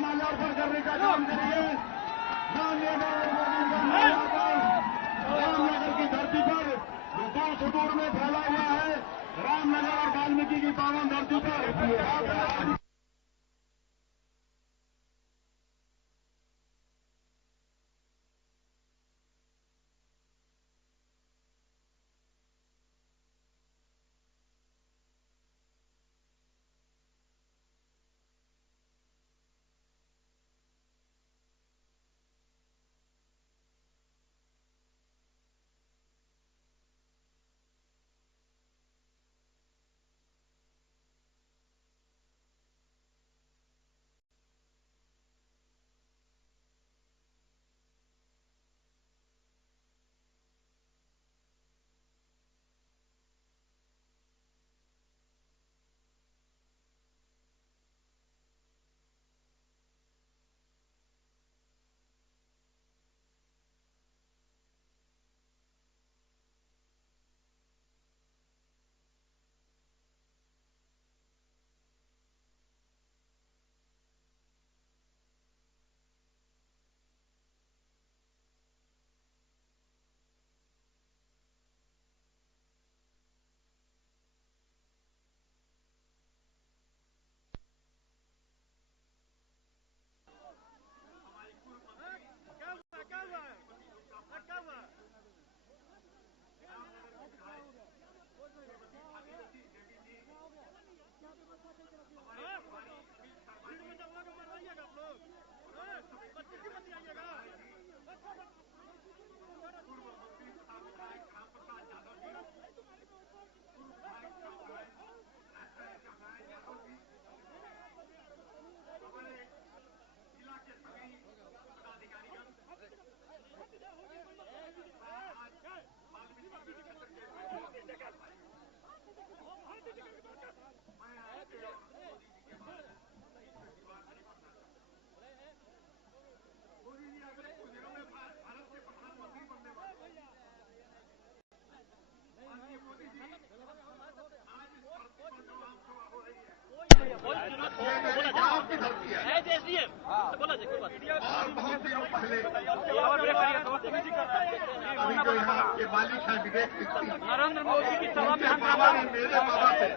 माल्यार्पण करने का काम करिए। रामनगर की धरती पर जो सुदूर में फैला हुआ है, रामनगर और वाल्मीकि की पावन धरती पर और बहुत दिनों पहले अभी जो यहाँ के मालिक हैं विदेश नरेंद्र मोदी की सभा में हम बाबा ने मेरे बाबा से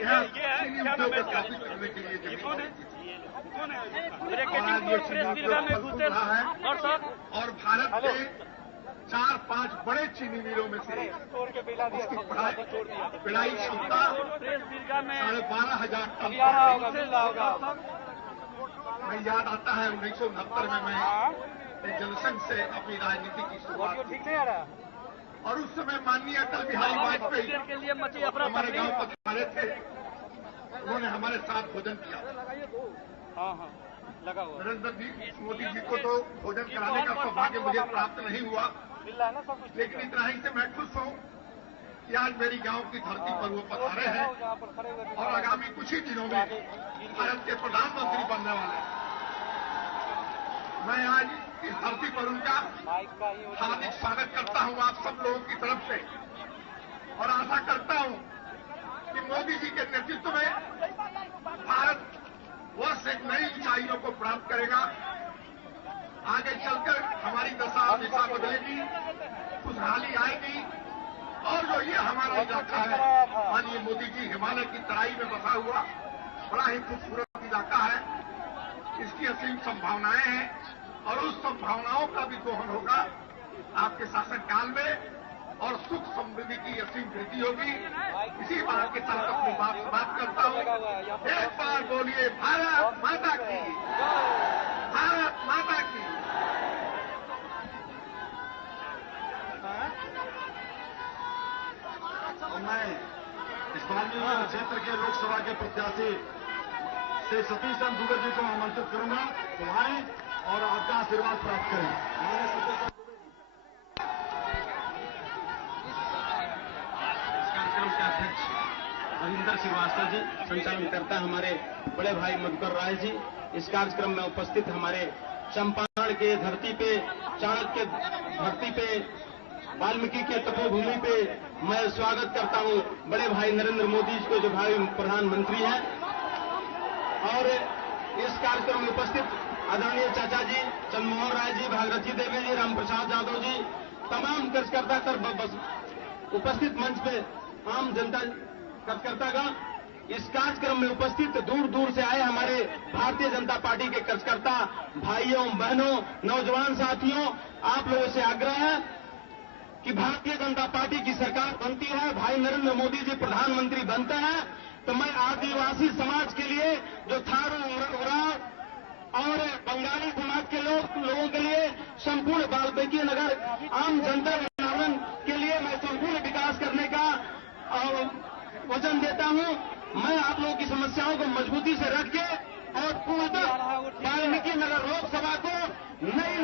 यहाँ चीनी उद्योग स्थापित करने के लिए जमीन रहा है और भारत के 4-5 बड़े चीनी मिलों में से इसकी पिड़ाई क्षमता 12,500 टन। मैं याद आता है 1969 में मैं एक जनसंघ से अपनी राजनीति की शुरुआत की और उस समय माननीय अटल बिहारी वाजपेयी हमारे गांव पधारे थे। उन्होंने हमारे साथ भोजन किया। नरेंद्र मोदी जी को तो भोजन कराने का सौभाग्य मुझे प्राप्त नहीं हुआ, लेकिन इतना ही से मैं खुश हूँ कि आज मेरी गांव की धरती पर वो पधारे हैं और आगामी कुछ ही दिनों में भारत के प्रधानमंत्री बनने वाले हैं। मैं आज इस धरती पर उनका हार्दिक स्वागत करता हूं आप सब लोगों की तरफ से और आशा करता हूं कि मोदी जी के नेतृत्व में भारत वर्ष एक नई ऊंचाइयों को प्राप्त करेगा। आगे चलकर हमारी दशा दिशा बदलेगी, खुशहाली आएगी और जो ये हमारा इलाका है, माननीय मोदी जी हिमालय की तराई में बसा हुआ बड़ा ही खूबसूरत इलाका है। इसकी असीम संभावनाएं हैं और उस संभावनाओं का भी दोहन होगा आपके शासनकाल में और सुख समृद्धि की असीम वृद्धि होगी। इसी बात के साथ अपनी बात समाप्त करता हूं। एक बार बोलिए भारत माता की, भारत माता की। मैं इस वाल्मीकि क्षेत्र के लोकसभा के प्रत्याशी श्री सतीश चंद्र दुबे जी को आमंत्रित करूंगा तो आए और आपका आशीर्वाद प्राप्त करें। रविंदर श्रीवास्तव जी संचालन करता हमारे बड़े भाई मधुकर राय जी। इस कार्यक्रम में उपस्थित हमारे चंपारण के धरती पे, चाणक्य धरती पे, वाल्मीकि के तपोभूमि पे मैं स्वागत करता हूं बड़े भाई नरेंद्र मोदी जी को, जो भाई प्रधानमंत्री हैं। और इस कार्यक्रम में उपस्थित आदरणीय चाचा जी, चंद्रमोहन राय जी, भागीरथी देवी जी, रामप्रसाद यादव जी, तमाम कार्यकर्ता उपस्थित मंच पे आम जनता कार्यकर्तागण, इस कार्यक्रम में उपस्थित दूर दूर से आए हमारे भारतीय जनता पार्टी के कार्यकर्ता भाइयों बहनों, नौजवान साथियों, आप लोगों से आग्रह है कि भारतीय जनता पार्टी की सरकार बनती है, भाई नरेंद्र मोदी जी प्रधानमंत्री बनते हैं, तो मैं आदिवासी समाज के लिए जो थारू उरांव और बंगाली समाज के लोगों के लिए संपूर्ण वाल्मीकि नगर आम जनता वृंदावन के लिए मैं संपूर्ण विकास करने का वचन देता हूं। मैं आप लोगों की समस्याओं को मजबूती से रख के और पूर्णतः वाल्मीकि नगर लोकसभा को नई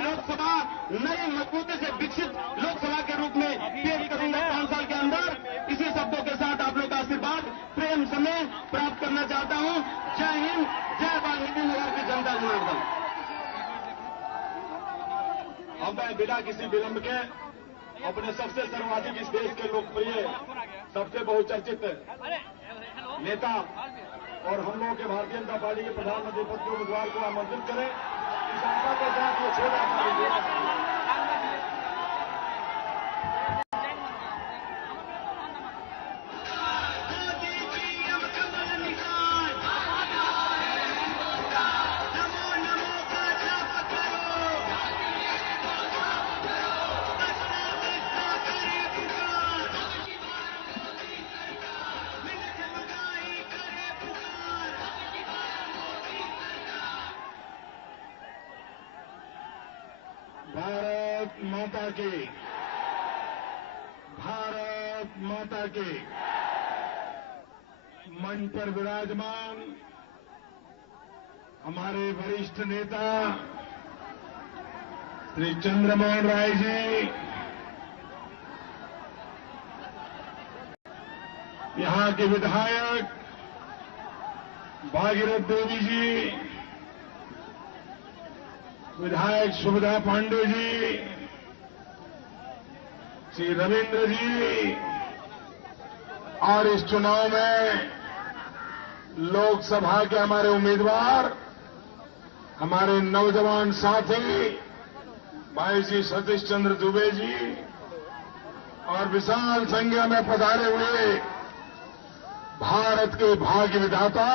मजबूती से विकसित लोकसभा के रूप में पेश करूंगा 5 साल के अंदर। इसी शब्दों के साथ आप लोग का आशीर्वाद प्रेम समय प्राप्त करना चाहता हूं। जय हिंद, जय वाल्मीकि नगर की जनता जनार्दन। अब मैं बिना किसी विलंब के अपने सबसे सर्वाधिक इस देश के लोकप्रिय, सबसे बहुचर्चित नेता और हम लोगों के भारतीय जनता पार्टी के प्रधानमंत्री पद के उम्मीदवार को आमंत्रित करें। इस आशा के साथ ये छोटा भारत माता की, भारत माता की। मंच पर विराजमान हमारे वरिष्ठ नेता श्री चंद्रमोहन राय जी, यहां के विधायक भागीरथ देवी जी, विधायक सुविधा पांडे जी, श्री रविंद्र जी, और इस चुनाव में लोकसभा के हमारे उम्मीदवार, हमारे नौजवान साथी भाई जी सतीश चंद्र दुबे जी और विशाल संख्या में पधारे हुए भारत के भाग्य विधाता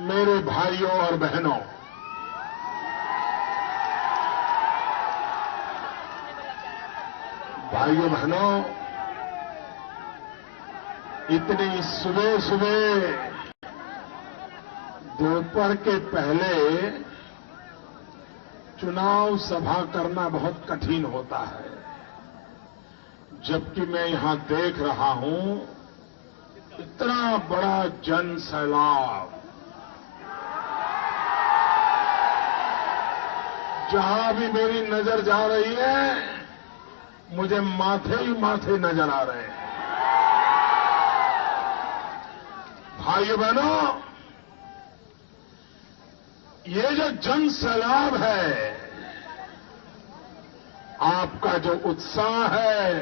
मेरे भाइयों और बहनों, भाइयों बहनों, इतनी सुबह सुबह दोपहर के पहले चुनाव सभा करना बहुत कठिन होता है, जबकि मैं यहां देख रहा हूं इतना बड़ा जन सैलाब, जहां भी मेरी नजर जा रही है मुझे माथे ही माथे नजर आ रहे हैं। भाइयों बहनों, ये जो जन सैलाब है, आपका जो उत्साह है,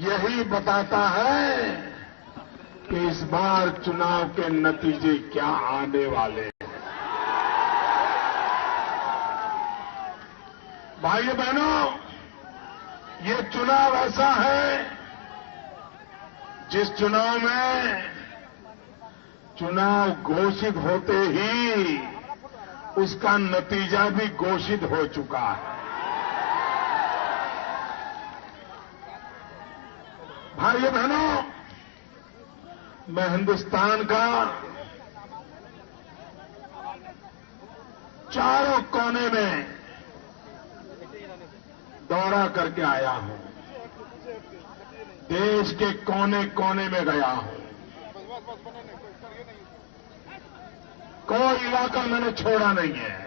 यही बताता है कि इस बार चुनाव के नतीजे क्या आने वाले हैं। भाइयों बहनों, ये चुनाव ऐसा है जिस चुनाव में चुनाव घोषित होते ही उसका नतीजा भी घोषित हो चुका है। भाइयों बहनों, मैं हिंदुस्तान का चारों कोने में दौरा करके आया हूं, देश के कोने कोने में गया हूं, कोई इलाका मैंने छोड़ा नहीं है,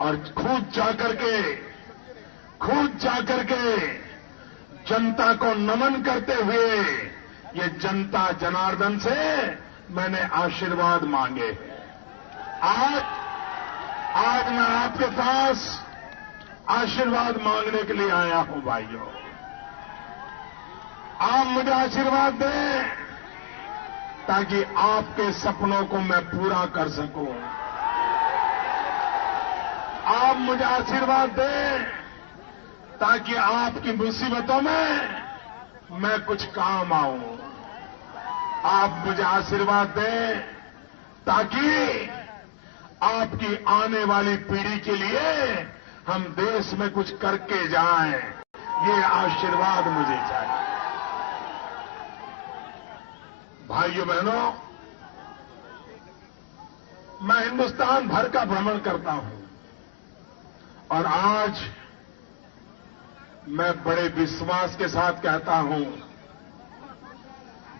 और खुद जाकर के जनता को नमन करते हुए ये जनता जनार्दन से मैंने आशीर्वाद मांगे। आज मैं आपके पास आशीर्वाद मांगने के लिए आया हूं। भाइयों, आप मुझे आशीर्वाद दें ताकि आपके सपनों को मैं पूरा कर सकूं। आप मुझे आशीर्वाद दें ताकि आपकी मुसीबतों में मैं कुछ काम आऊं। आप मुझे आशीर्वाद दें ताकि आपकी आने वाली पीढ़ी के लिए हम देश में कुछ करके जाएं। ये आशीर्वाद मुझे चाहिए। भाइयों बहनों, मैं हिंदुस्तान भर का भ्रमण करता हूं और आज मैं बड़े विश्वास के साथ कहता हूं,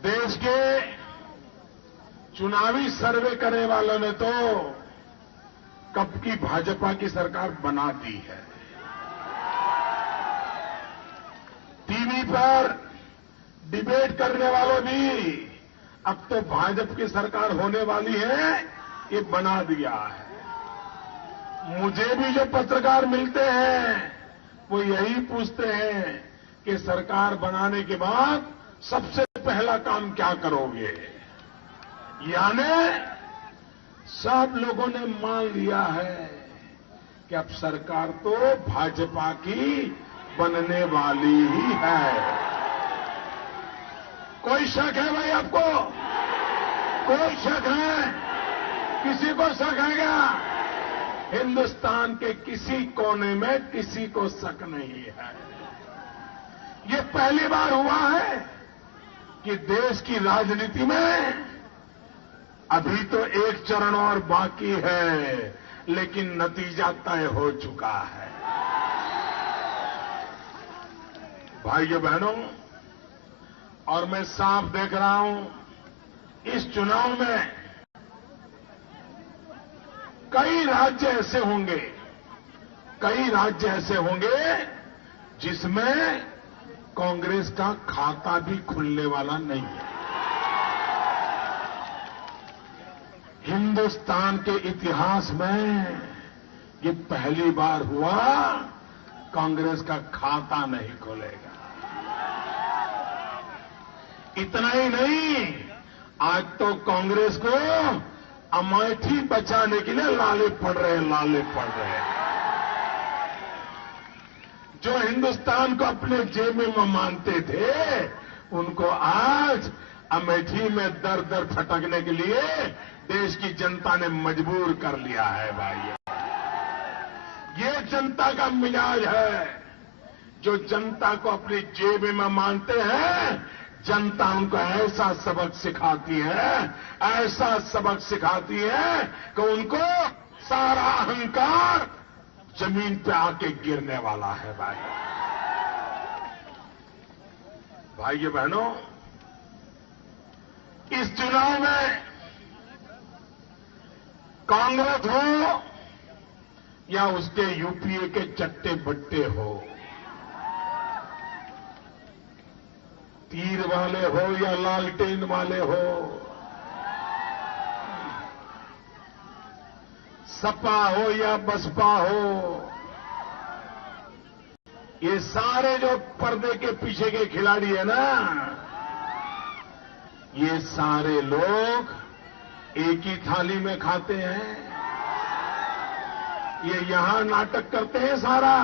देश के चुनावी सर्वे करने वालों ने तो कब की भाजपा की सरकार बना दी है। टीवी पर डिबेट करने वालों भी अब तो भाजपा की सरकार होने वाली है, ये बना दिया है। मुझे भी जो पत्रकार मिलते हैं वो यही पूछते हैं कि सरकार बनाने के बाद सबसे पहला काम क्या करोगे। यानी सब लोगों ने मान लिया है कि अब सरकार तो भाजपा की बनने वाली ही है। कोई शक है भाई आपको? कोई शक है? किसी को शक है क्या? हिंदुस्तान के किसी कोने में किसी को शक नहीं है। ये पहली बार हुआ है कि देश की राजनीति में अभी तो एक चरण और बाकी है, लेकिन नतीजा तय हो चुका है। भाइयों बहनों, और मैं साफ देख रहा हूं, इस चुनाव में कई राज्य ऐसे होंगे जिसमें कांग्रेस का खाता भी खुलने वाला नहीं है। हिंदुस्तान के इतिहास में ये पहली बार हुआ, कांग्रेस का खाता नहीं खुलेगा। इतना ही नहीं, आज तो कांग्रेस को अमेठी बचाने के लिए लाले पड़ रहे हैं। जो हिंदुस्तान को अपने जेब में मानते थे, उनको आज अमेठी में दर दर फटकने के लिए देश की जनता ने मजबूर कर लिया है। भाई, ये जनता का मिजाज है। जो जनता को अपनी जेब में मानते हैं, जनता उनको ऐसा सबक सिखाती है कि उनको सारा अहंकार जमीन पे आके गिरने वाला है। भाइयों बहनों, इस चुनाव में कांग्रेस हो या उसके यूपीए के चट्टे बट्टे हो, तीर वाले हो या लालटेन वाले हो, सपा हो या बसपा हो, ये सारे जो पर्दे के पीछे के खिलाड़ी है ना, ये सारे लोग एक ही थाली में खाते हैं। ये यहां नाटक करते हैं सारा,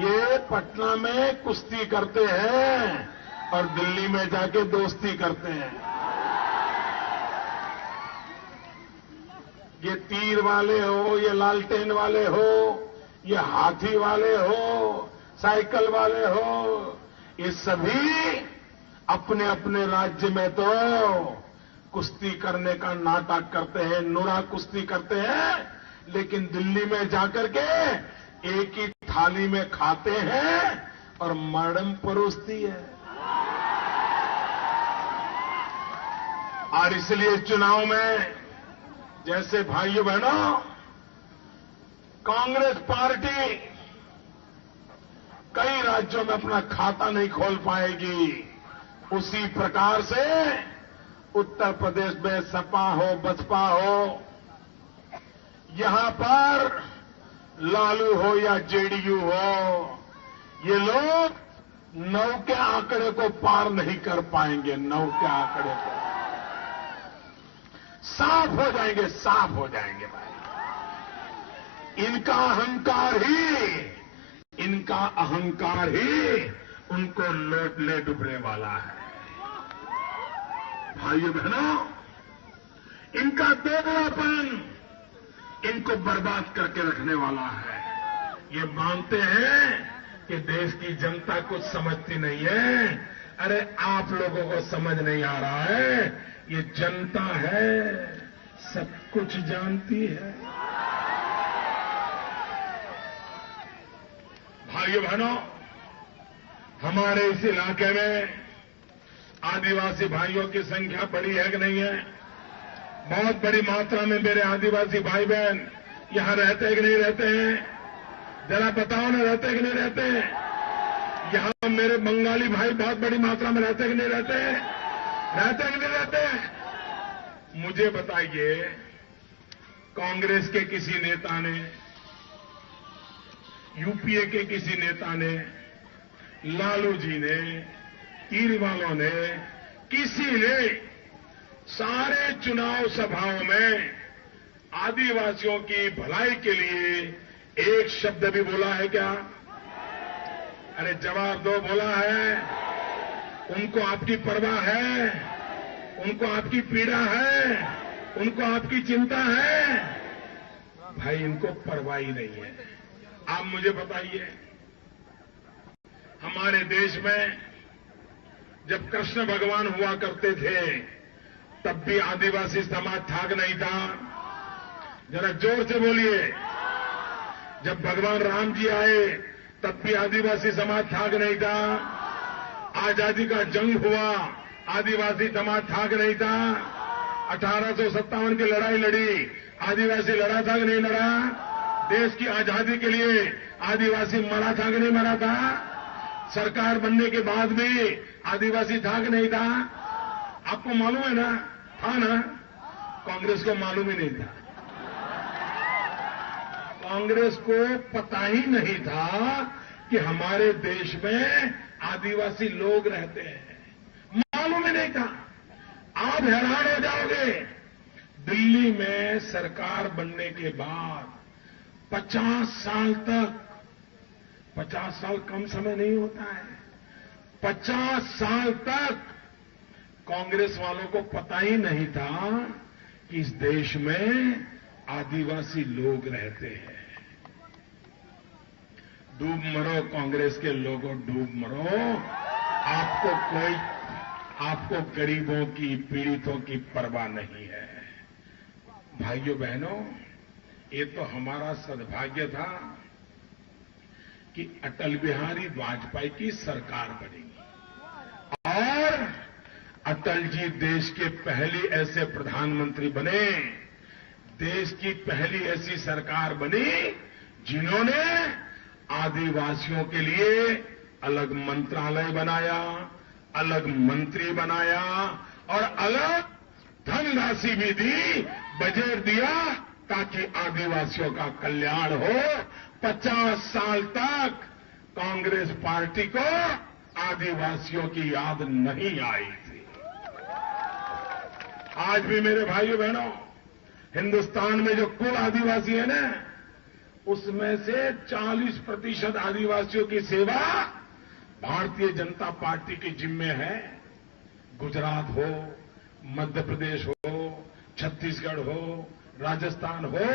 ये पटना में कुश्ती करते हैं और दिल्ली में जाके दोस्ती करते हैं। ये तीर वाले हो, ये लालटेन वाले हो, ये हाथी वाले हो, साइकिल वाले हो, ये सभी अपने अपने राज्य में तो कुश्ती करने का नाटक करते हैं, नुरा कुश्ती करते हैं, लेकिन दिल्ली में जाकर के एक ही थाली में खाते हैं और मैडम परोसती है। और इसलिए इस चुनाव में जैसे भाइयों बहनों, कांग्रेस पार्टी कई राज्यों में अपना खाता नहीं खोल पाएगी, उसी प्रकार से उत्तर प्रदेश में सपा हो, बसपा हो, यहां पर लालू हो या जेडीयू हो, ये लोग 9 के आंकड़े को पार नहीं कर पाएंगे। 9 के आंकड़े को साफ हो जाएंगे, साफ हो जाएंगे भाई। इनका अहंकार ही उनको लोट ले डुबने वाला है। भाइयों बहनों, इनका दोगलापन इनको बर्बाद करके रखने वाला है। ये मानते हैं कि देश की जनता कुछ समझती नहीं है। अरे आप लोगों को समझ नहीं आ रहा है, ये जनता है, सब कुछ जानती है। भाइयों बहनों, हमारे इस इलाके में आदिवासी भाइयों की संख्या बड़ी है कि नहीं है? बहुत बड़ी मात्रा में मेरे आदिवासी भाई बहन यहां रहते हैं कि नहीं रहते हैं? जरा बताओ ना, रहते हैं कि नहीं रहते हैं? यहां मेरे बंगाली भाई बहुत बड़ी मात्रा में रहते हैं कि नहीं रहते हैं? रहते हैं कि नहीं रहते हैं? मुझे बताइए, कांग्रेस के किसी नेता ने, यूपीए के किसी नेता ने, लालू जी ने, तीर वालों ने, किसी ने सारे चुनाव सभाओं में आदिवासियों की भलाई के लिए एक शब्द भी बोला है क्या? अरे जवाब दो, बोला है? उनको आपकी परवाह है? उनको आपकी पीड़ा है? उनको आपकी चिंता है? भाई इनको परवाह ही नहीं है। आप मुझे बताइए, हमारे देश में जब कृष्ण भगवान हुआ करते थे तब भी आदिवासी समाज था कि नहीं था? जरा जोर से बोलिए। जब भगवान राम जी आए तब भी आदिवासी समाज था कि नहीं था? आजादी का जंग हुआ, आदिवासी समाज था कि नहीं था? 1857 की लड़ाई लड़ी, आदिवासी लड़ा था कि नहीं लड़ा? देश की आजादी के लिए आदिवासी मरा था कि नहीं मरा था? सरकार बनने के बाद भी आदिवासी था कि नहीं था? आपको मालूम है ना? था ना? कांग्रेस को मालूम ही नहीं था। कांग्रेस को पता ही नहीं था कि हमारे देश में आदिवासी लोग रहते हैं, मालूम ही नहीं था। आप हैरान हो जाओगे, दिल्ली में सरकार बनने के बाद 50 साल तक, 50 साल कम समय नहीं होता है, 50 साल तक कांग्रेस वालों को पता ही नहीं था कि इस देश में आदिवासी लोग रहते हैं। डूब मरो कांग्रेस के लोगों, डूब मरो। आपको गरीबों की, पीड़ितों की परवाह नहीं है। भाइयों बहनों, ये तो हमारा सद्भाग्य था कि अटल बिहारी वाजपेयी की सरकार बनी और अटल जी देश के पहले ऐसे प्रधानमंत्री बने, देश की पहली ऐसी सरकार बनी जिन्होंने आदिवासियों के लिए अलग मंत्रालय बनाया, अलग मंत्री बनाया और अलग धनराशि भी दी, बजट दिया ताकि आदिवासियों का कल्याण हो। 50 साल तक कांग्रेस पार्टी को आदिवासियों की याद नहीं आई थी। आज भी मेरे भाइयों बहनों, हिंदुस्तान में जो कुल आदिवासी है ना, उसमें से 40% आदिवासियों की सेवा भारतीय जनता पार्टी के जिम्मे है। गुजरात हो, मध्य प्रदेश हो, छत्तीसगढ़ हो, राजस्थान हो,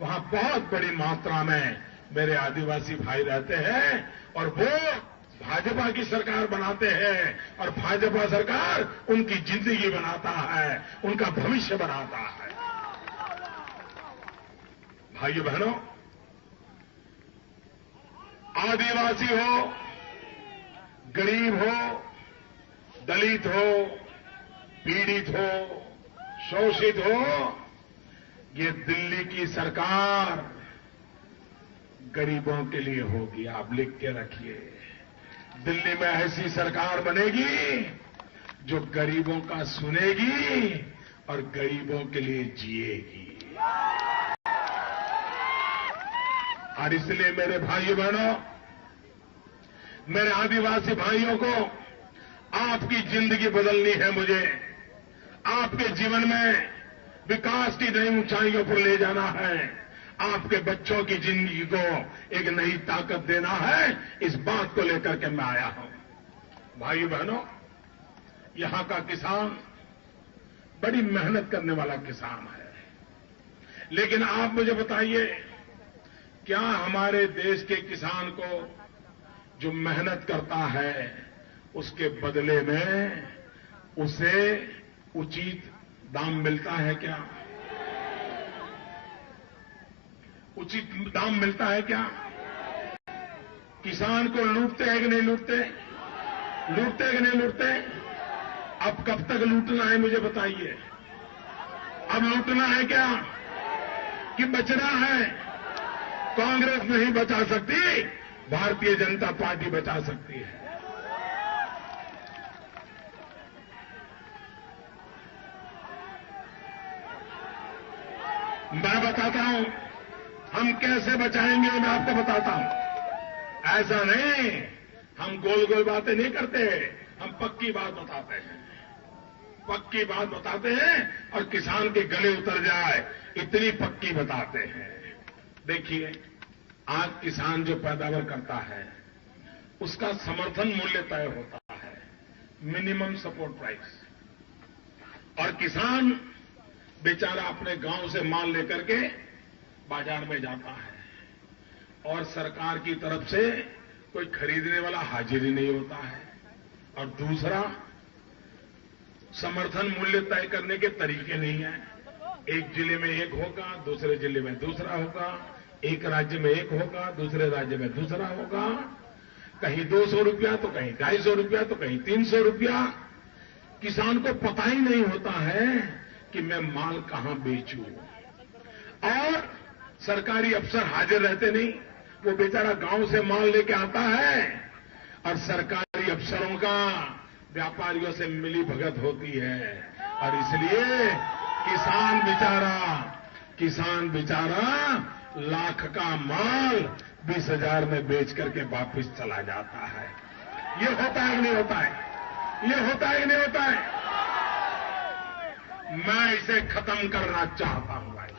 वहां बहुत बड़ी मात्रा में मेरे आदिवासी भाई रहते हैं और वो भाजपा की सरकार बनाते हैं और भाजपा सरकार उनकी जिंदगी बनाता है, उनका भविष्य बनाता है। भाइयों बहनों, आदिवासी हो, गरीब हो, दलित हो, पीड़ित हो, शोषित हो, ये दिल्ली की सरकार गरीबों के लिए होगी। आप लिख के रखिए, दिल्ली में ऐसी सरकार बनेगी जो गरीबों का सुनेगी और गरीबों के लिए जिएगी। और इसलिए मेरे भाइयों बहनों, मेरे आदिवासी भाइयों को आपकी जिंदगी बदलनी है। मुझे आपके जीवन में विकास की नई ऊंचाइयों पर ले जाना है, आपके बच्चों की जिंदगी को एक नई ताकत देना है, इस बात को लेकर के मैं आया हूं। भाइयों बहनों, यहां का किसान बड़ी मेहनत करने वाला किसान है, लेकिन आप मुझे बताइए, क्या हमारे देश के किसान को जो मेहनत करता है उसके बदले में उसे उचित दाम मिलता है क्या? उचित दाम मिलता है क्या? किसान को लूटते हैं कि नहीं लूटते? लूटते हैं कि नहीं लूटते? अब कब तक लूटना है मुझे बताइए। अब लूटना है क्या कि बचना है? कांग्रेस नहीं बचा सकती, भारतीय जनता पार्टी बचा सकती है। मैं बताता हूं हम कैसे बचाएंगे, मैं आपको बताता हूं। ऐसा नहीं, हम गोल गोल बातें नहीं करते, हम पक्की बात बताते हैं। पक्की बात बताते हैं और किसान के गले उतर जाए इतनी पक्की बताते हैं। देखिए, आज किसान जो पैदावार करता है उसका समर्थन मूल्य तय होता है, मिनिमम सपोर्ट प्राइस, और किसान बेचारा अपने गांव से माल लेकर के बाजार में जाता है और सरकार की तरफ से कोई खरीदने वाला हाजिर ही नहीं होता है। और दूसरा, समर्थन मूल्य तय करने के तरीके नहीं है। एक जिले में एक होगा, दूसरे जिले में दूसरा होगा, एक राज्य में एक होगा, दूसरे राज्य में दूसरा होगा, कहीं 200 रुपया तो कहीं 250 रुपया तो कहीं 300 रुपया। किसान को पता ही नहीं होता है कि मैं माल कहां बेचूं, और सरकारी अफसर हाजिर रहते नहीं। वो बेचारा गांव से माल लेके आता है और सरकारी अफसरों का व्यापारियों से मिली भगत होती है, और इसलिए किसान बेचारा लाख का माल 20,000 में बेच करके वापिस चला जाता है। ये होता है कि नहीं होता है? ये होता है कि नहीं होता है? मैं इसे खत्म करना चाहता हूं भाई।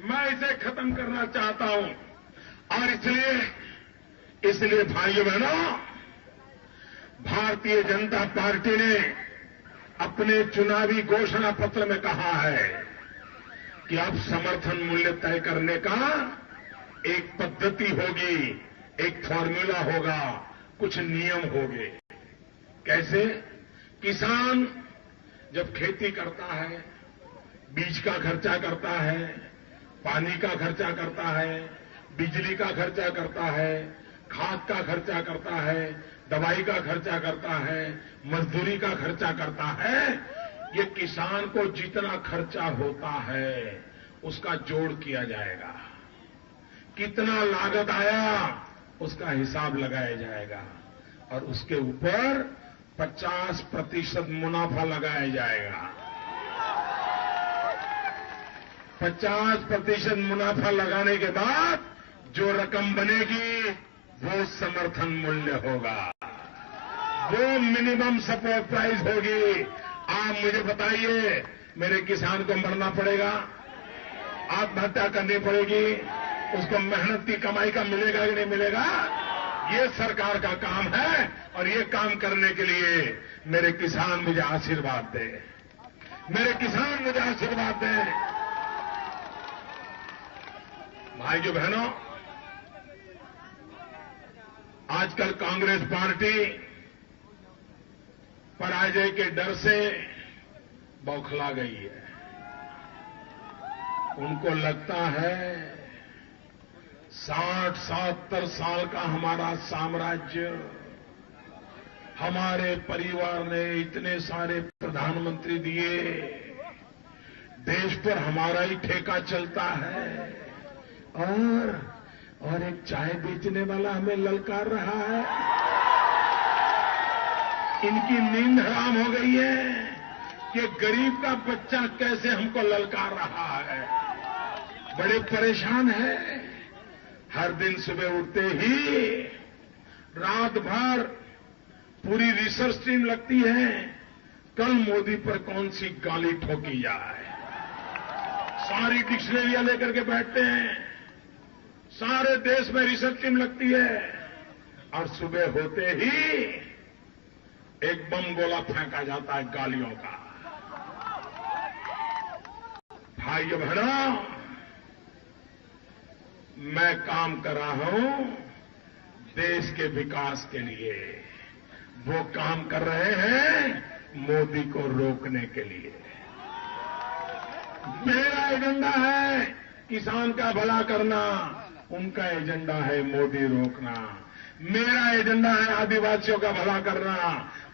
मैं इसे खत्म करना चाहता हूं, और इसलिए भाइयों बहनों, भारतीय जनता पार्टी ने अपने चुनावी घोषणा पत्र में कहा है कि अब समर्थन मूल्य तय करने का एक पद्धति होगी, एक फॉर्मूला होगा, कुछ नियम होंगे। कैसे? किसान जब खेती करता है, बीज का खर्चा करता है, पानी का खर्चा करता है, बिजली का खर्चा करता है, खाद का खर्चा करता है, दवाई का खर्चा करता है, मजदूरी का खर्चा करता है। ये किसान को जितना खर्चा होता है उसका जोड़ किया जाएगा, कितना लागत आया उसका हिसाब लगाया जाएगा, और उसके ऊपर 50% मुनाफा लगाया जाएगा। 50% मुनाफा लगाने के बाद जो रकम बनेगी वो समर्थन मूल्य होगा, वो मिनिमम सपोर्ट प्राइस होगी। आप मुझे बताइए, मेरे किसान को मरना पड़ेगा, आत्महत्या करनी पड़ेगी, उसको मेहनत की कमाई का मिलेगा कि नहीं मिलेगा? ये सरकार का काम है, और ये काम करने के लिए मेरे किसान मुझे आशीर्वाद दें, मेरे किसान मुझे आशीर्वाद दें। भाइयों बहनों, आजकल कांग्रेस पार्टी पराजय के डर से बौखला गई है। उनको लगता है 60-70 साल का हमारा साम्राज्य, हमारे परिवार ने इतने सारे प्रधानमंत्री दिए, देश पर हमारा ही ठेका चलता है, और एक चाय बेचने वाला हमें ललकार रहा है। इनकी नींद हराम हो गई है कि गरीब का बच्चा कैसे हमको ललकार रहा है। बड़े परेशान हैं। हर दिन सुबह उठते ही रात भर पूरी रिसर्च टीम लगती है, कल मोदी पर कौन सी गाली ठोकी जाए। सारी डिक्शनरियां लेकर के बैठते हैं, सारे देश में रिसर्च टीम लगती है और सुबह होते ही एक बम गोला फेंका जाता है गालियों का। भाइयों बहनों, मैं काम कर रहा हूं देश के विकास के लिए, वो काम कर रहे हैं मोदी को रोकने के लिए। मेरा एजेंडा है किसान का भला करना, उनका एजेंडा है मोदी रोकना। मेरा एजेंडा है आदिवासियों का भला करना,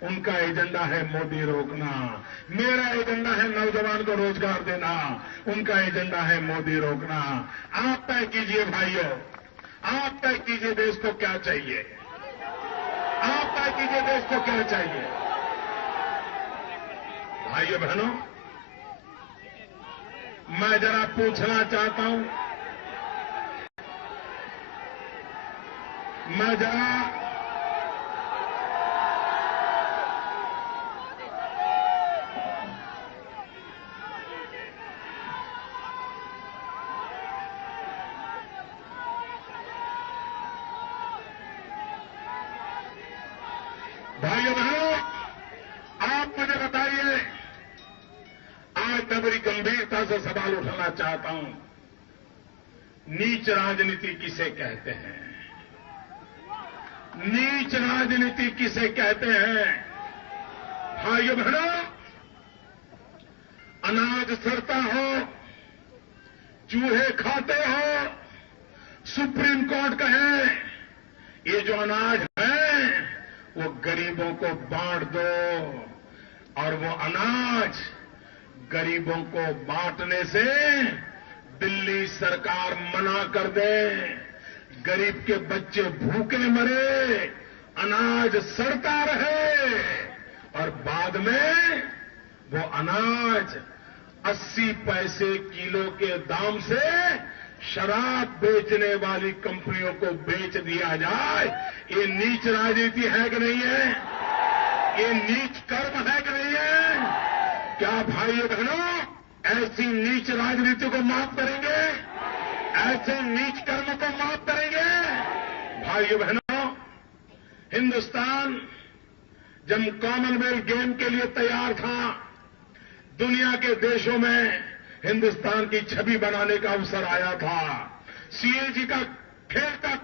उनका एजेंडा है मोदी रोकना। मेरा एजेंडा है नौजवान को रोजगार देना, उनका एजेंडा है मोदी रोकना। आप तय कीजिए भाइयों, आप तय कीजिए देश को क्या चाहिए, आप तय कीजिए देश को क्या चाहिए। भाइयों बहनों, मैं जरा पूछना चाहता हूं, मैं जरा भाइयों बहनों, आप मुझे बताइए, आज मैं बड़ी गंभीरता से सवाल उठाना चाहता हूं, नीच राजनीति किसे कहते हैं? नीच राजनीति किसे कहते हैं? भाइयों बहनों, अनाज सड़ता हो, चूहे खाते हो, सुप्रीम कोर्ट कहे ये जो अनाज है वो गरीबों को बांट दो, और वो अनाज गरीबों को बांटने से दिल्ली सरकार मना कर दे, गरीब के बच्चे भूखे मरे, अनाज सड़ता रहे, और बाद में वो अनाज 80 पैसे किलो के दाम से शराब बेचने वाली कंपनियों को बेच दिया जाए। ये नीच राजनीति है कि नहीं है? ये नीच कर्म है कि नहीं है? क्या भाइयों बहनों ऐसी नीच राजनीति को माफ करेंगे? ऐसे नीच कर्म को माफ करेंगे? भाइयों बहनों, हिंदुस्तान जब कॉमनवेल्थ गेम के लिए तैयार था, दुनिया के देशों में हिंदुस्तान की छवि बनाने का अवसर आया था। सीएजी का खेल का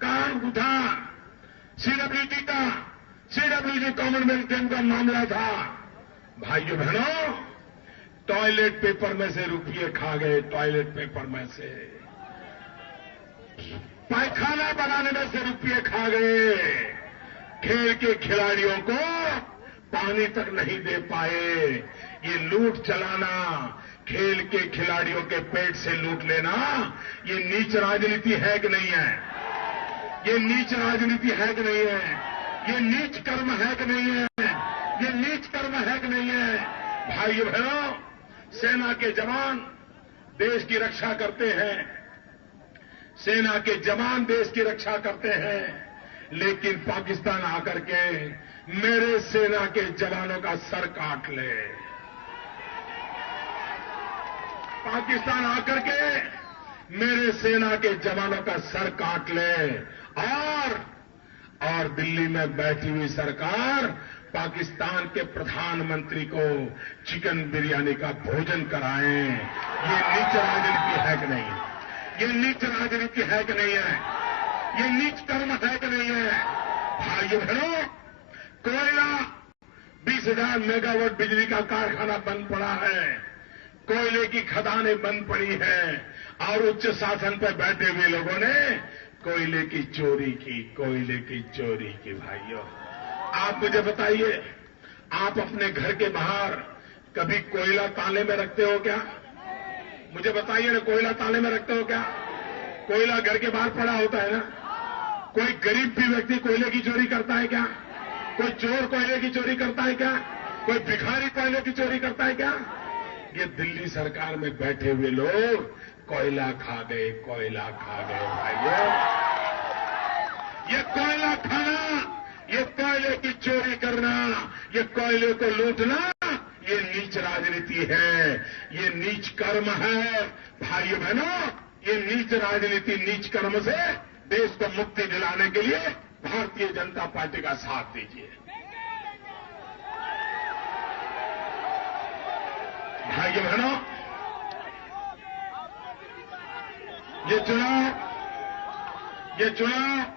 काम उठा, सीडब्ल्यूजी कॉमनवेल्थ गेम का मामला था। भाइयों बहनों, टॉयलेट पेपर में से रुपये खा गए, टॉयलेट पेपर में से पायखाना बनाने में से रुपये खा गए, खेल के खिलाड़ियों को पानी तक नहीं दे पाए। ये लूट चलाना, खेल के खिलाड़ियों के पेट से लूट लेना, ये नीच राजनीति है कि नहीं है? ये नीच राजनीति है कि नहीं है? ये नीच कर्म है कि नहीं है? ये नीच कर्म है कि नहीं है? भाइयों बहनों, सेना के जवान देश की रक्षा करते हैं, सेना के जवान देश की रक्षा करते हैं, लेकिन पाकिस्तान आकर के मेरे सेना के जवानों का सर काट ले। पाकिस्तान आकर के मेरे सेना के जवानों का सर काट ले, और दिल्ली में बैठी हुई सरकार पाकिस्तान के प्रधानमंत्री को चिकन बिरयानी का भोजन कराए। ये नीच राजनीति है कि नहीं? ये नीच राजनीति है कि नहीं है? ये नीच कर्म है कि नहीं है? भाइयों बहनों, कोयला 20,000 मेगावाट बिजली का कारखाना बंद पड़ा है, कोयले की खदानें बंद पड़ी हैं, और उच्च शासन पर बैठे हुए लोगों ने कोयले की चोरी की, कोयले की चोरी की। भाइयों, आप मुझे बताइए, आप अपने घर के बाहर कभी कोयला ताले में रखते हो क्या? मुझे बताइए ना, कोयला ताले में रखते हो क्या? कोयला घर के बाहर पड़ा होता है ना? कोई गरीब भी व्यक्ति कोयले की चोरी करता है क्या? कोई चोर कोयले की चोरी करता है क्या? कोई भिखारी कोयले की चोरी करता है क्या? ये दिल्ली सरकार में बैठे हुए लोग कोयला खा गए, कोयला खा गए। भाइयों, ये कोयला खाना ये कोयले की चोरी करना, ये कोयले को लूटना, ये नीच राजनीति है, ये नीच कर्म है। भाइयों बहनों, ये नीच राजनीति, नीच कर्म से देश को मुक्ति दिलाने के लिए भारतीय जनता पार्टी का साथ दीजिए। भाइयों बहनों, ये चुनाव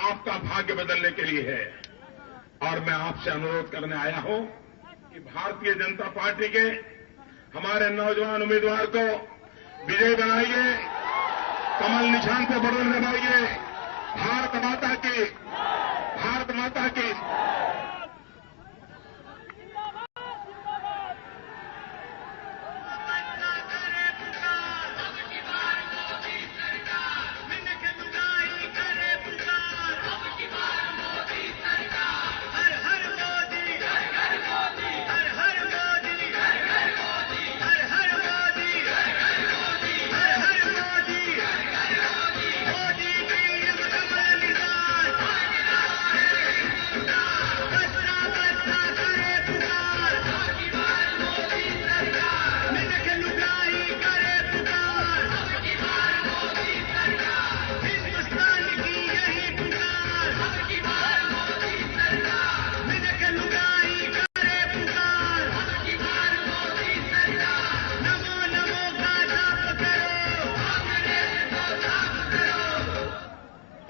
आपका भाग्य बदलने के लिए है और मैं आपसे अनुरोध करने आया हूं कि भारतीय जनता पार्टी के हमारे नौजवान उम्मीदवार को विजयी बनाइए, कमल निशान पे बटन दबाइए। भारत माता की, भारत माता की।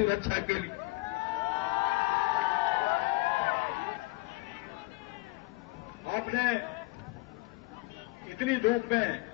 रक्षा के लिए आपने इतनी धूप में